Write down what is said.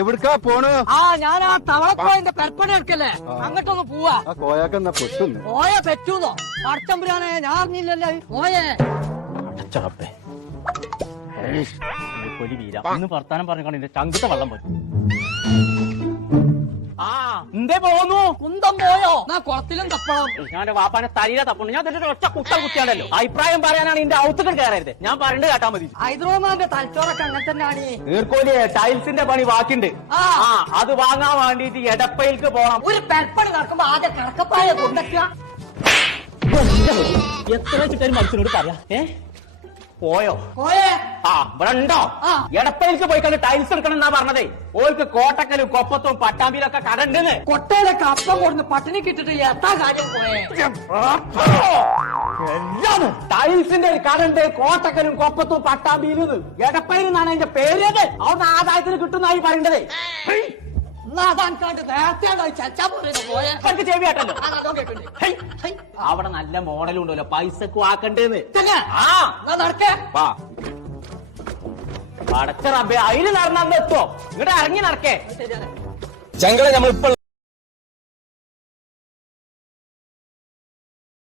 എവിടുക്കാ പോണ്? ഞാൻ ആ തവളക്കോയന്റെ പെരപ്പണി എടുക്കല്ലേ, അങ്ങോട്ടൊന്ന് പോവാ. ആ കോയാക്കെന്നാ പെട്ടുന്നു. കോയ പറ്റൂന്നോ? പടച്ചമ്പുരാനെ, ഞാൻ അറിഞ്ഞില്ലല്ലോ. കോയേ ഇന്ന് വർത്താനം പറഞ്ഞ ചങ്കുത്ത വെള്ളം പോയി. എന്തേ പോന്നു? കുന്തം പോയോ? ഞാൻ കുളത്തിലും തപ്പണം. ഞാൻ വാപ്പാനെ തലയില തപ്പുന്നു. ഞാൻ ഒറ്റ കുട്ടിയാണല്ലോ. അഭിപ്രായം പറയാനാണ് ഇതിന്റെ ഔത്തുകൾ കയറരുത്. ഞാൻ പറയേണ്ടത് കേട്ടാ മതി. ഹൈദരാബാദിന്റെ തലച്ചോറൊക്കെ അങ്ങനെ തന്നെയാണ്. നീർക്കോലിയെ ടൈൽസിന്റെ പണി ബാക്കിണ്ട്. അത് വാങ്ങാൻ വേണ്ടിട്ട് എടപ്പയിലേക്ക് പോണം. ഒരു പെരപ്പണി നടക്കുമ്പോ ആദ്യം കിടക്കപ്പായ കൊണ്ടൊക്കെ എത്ര വെച്ചിട്ട് മനുഷ്യനോട് പറയാ. പോയോ? കോയേ ഇവിടെ ഉണ്ടോ? എടപ്പയിലേക്ക് പോയി കണ്ട് ടൈൽസ് എടുക്കണം എന്നാ പറഞ്ഞതേ. ഓൾക്ക് കോട്ടക്കലും കൊപ്പത്തും പട്ടാമ്പിയിലൊക്കെ കടണ്ടെന്ന്. കൊട്ടയിലൊക്കെ അപ്പം കൊടുന്ന് പട്ടിണി കിട്ടിട്ട് എത്താ കാര്യം പോയേ. ടൈൽസിന്റെ ഒരു കടണ്ട് കോട്ടക്കലും കൊപ്പത്തും പട്ടാമ്പിയിലും. എടപ്പയിൽ നിന്നാണ് അതിന്റെ പേരത്. അവിടെ ആദായത്തിന് കിട്ടുന്നായി പറയേണ്ടതേ. അവിടെ നല്ല മോഡലും ഉണ്ടല്ലോ, പൈസക്ക് ആക്കണ്ടേന്ന്. പടച്ച റബ്ബേ, അതിന് നടന്നെത്തോ? ഇങ്ങോട്ട് ഇറങ്ങി നടക്കേ. ചങ്കളെ നമ്മളിപ്പോൾ